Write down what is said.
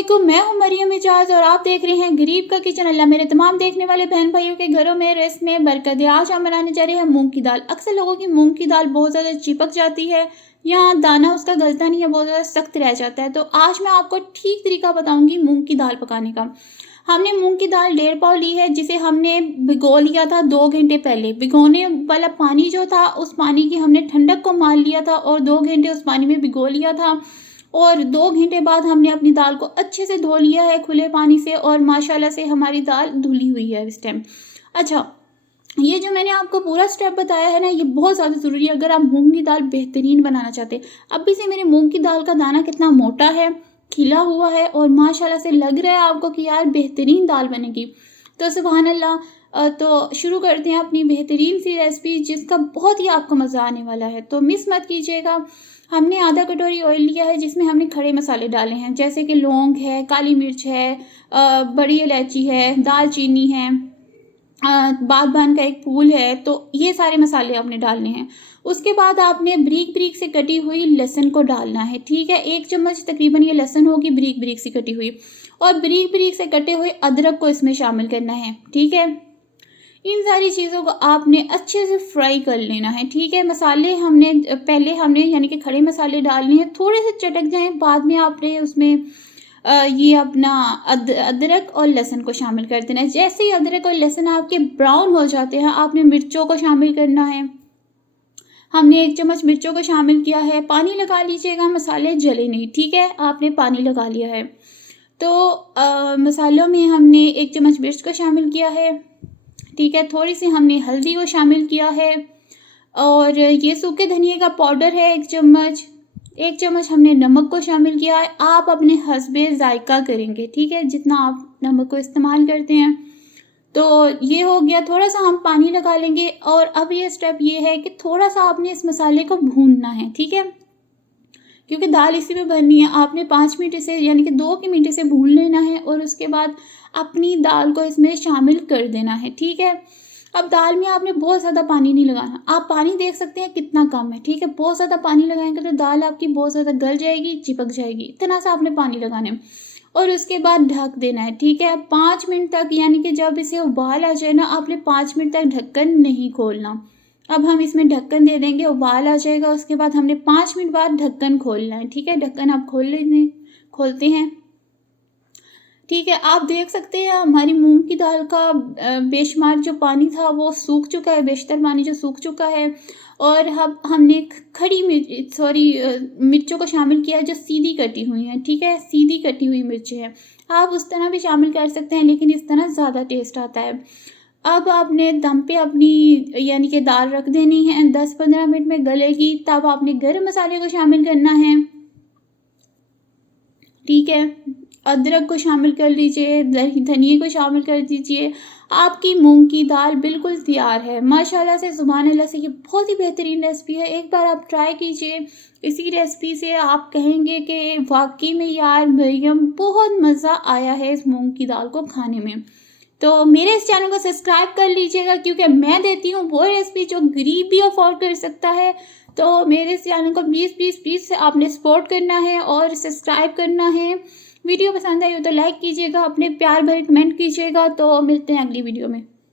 अस्सलामुअलैकुम, मैं हूं मरियम इजाज और आप देख रहे हैं गरीब का किचन। अल्लाह मेरे तमाम देखने वाले बहन भाइयों के घरों में रेस्ट में बरकत दे। आज हम बनाने जा रहे हैं मूंग की दाल। अक्सर लोगों की मूंग की दाल बहुत ज़्यादा चिपक जाती है या दाना उसका गलता नहीं है, बहुत ज़्यादा सख्त रह जाता है। तो आज मैं आपको ठीक तरीका बताऊंगी मूंग की दाल पकाने का। हमने मूंग की दाल 1.5 पाव ली है, जिसे हमने भिगो लिया था 2 घंटे पहले। भिगोने वाला पानी जो था, उस पानी की हमने ठंडक को मान लिया था और 2 घंटे उस पानी में भिगो लिया था। और 2 घंटे बाद हमने अपनी दाल को अच्छे से धो लिया है खुले पानी से, और माशाल्लाह से हमारी दाल धुली हुई है इस टाइम। अच्छा, ये जो मैंने आपको पूरा स्टेप बताया है ना, ये बहुत ज़्यादा ज़रूरी है अगर आप मूंग की दाल बेहतरीन बनाना चाहते हैं। अभी से मेरे मूंग की दाल का दाना कितना मोटा है, खिला हुआ है, और माशाल्लाह से लग रहा है आपको कि यार बेहतरीन दाल बनेगी। तो सुभान अल्लाह। तो शुरू करते हैं अपनी बेहतरीन सी रेसिपी, जिसका बहुत ही आपको मज़ा आने वाला है। तो मिस मत कीजिएगा। हमने आधा कटोरी ऑयल लिया है, जिसमें हमने खड़े मसाले डाले हैं, जैसे कि लौंग है, काली मिर्च है, बड़ी इलायची है, दालचीनी है, बागबान का एक फूल है। तो ये सारे मसाले आपने डालने हैं। उसके बाद आपने ब्रीक ब्रीक से कटी हुई लहसुन को डालना है, ठीक है। 1 चम्मच तकरीबन ये लहसुन होगी ब्रीक ब्रीक से कटी हुई, और ब्रीक ब्रीक से कटे हुए अदरक को इसमें शामिल करना है, ठीक है। इन सारी चीज़ों को आपने अच्छे से फ्राई कर लेना है, ठीक है। मसाले हमने यानी कि खड़े मसाले डालने हैं, थोड़े से चटक जाएं, बाद में आपने उसमें ये अपना अदरक और लहसुन को शामिल कर देना है। जैसे ही अदरक और लहसुन आपके ब्राउन हो जाते हैं, आपने मिर्चों को शामिल करना है। हमने 1 चम्मच मिर्चों को शामिल किया है। पानी लगा लीजिएगा, मसाले जले नहीं, ठीक है। आपने पानी लगा लिया है। तो मसालों में हमने 1 चम्मच मिर्च को शामिल किया है, ठीक है। थोड़ी सी हमने हल्दी को शामिल किया है, और ये सूखे धनिए का पाउडर है 1 चम्मच। 1 चम्मच हमने नमक को शामिल किया है। आप अपने हस्बे जायका करेंगे, ठीक है, जितना आप नमक को इस्तेमाल करते हैं। तो ये हो गया। थोड़ा सा हम पानी लगा लेंगे, और अब ये स्टेप ये है कि थोड़ा सा आपने इस मसाले को भूनना है, ठीक है, क्योंकि दाल इसी में भरनी है। आपने 5 मिनट इसे यानी कि 2 मिनट इसे भून लेना है, और उसके बाद अपनी दाल को इसमें शामिल कर देना है, ठीक है। अब दाल में आपने बहुत ज़्यादा पानी नहीं लगाना। आप पानी देख सकते हैं कितना कम है, ठीक है। बहुत ज़्यादा पानी लगाएंगे तो दाल आपकी बहुत ज़्यादा गल जाएगी, चिपक जाएगी। इतना सा आपने पानी लगाना है, और उसके बाद ढक देना है, ठीक है। 5 मिनट तक, यानी कि जब इसे उबाल आ जाए ना, आपने 5 मिनट तक ढक्कन नहीं खोलना। अब हम इसमें ढक्कन दे देंगे, उबाल आ जाएगा। उसके बाद हमने 5 मिनट बाद ढक्कन खोलना है, ठीक है। ढक्कन आप खोलते हैं, ठीक है। आप देख सकते हैं हमारी मूंग की दाल का बेशुमार जो पानी था वो सूख चुका है, बेशतर पानी जो सूख चुका है। और अब हमने मिर्चों को शामिल किया है, जो सीधी कटी हुई हैं, ठीक है। सीधी कटी हुई मिर्चें हैं, आप उस तरह भी शामिल कर सकते हैं, लेकिन इस तरह ज़्यादा टेस्ट आता है। अब आपने दम पे अपनी यानी कि दाल रख देनी है, 10-15 मिनट में गलेगी। तब आपने गरम मसाले को शामिल करना है, ठीक है। अदरक को शामिल कर लीजिए, धनिए को शामिल कर दीजिए। आपकी मूंग की दाल बिल्कुल तैयार है माशाल्लाह से, सुभान अल्लाह से। ये बहुत ही बेहतरीन रेसिपी है, एक बार आप ट्राई कीजिए। इसी रेसिपी से आप कहेंगे कि वाकई में यार मरियम, बहुत मज़ा आया है इस मूंग की दाल को खाने में। तो मेरे इस चैनल को सब्सक्राइब कर लीजिएगा, क्योंकि मैं देती हूँ वो रेसिपी जो गरीब भी अफोर्ड कर सकता है। तो मेरे इस चैनल को प्लीज़ प्लीज़ प्लीज़ से आपने सपोर्ट करना है और सब्सक्राइब करना है। वीडियो पसंद आई हो तो लाइक कीजिएगा, अपने प्यार भरे कमेंट कीजिएगा। तो मिलते हैं अगली वीडियो में।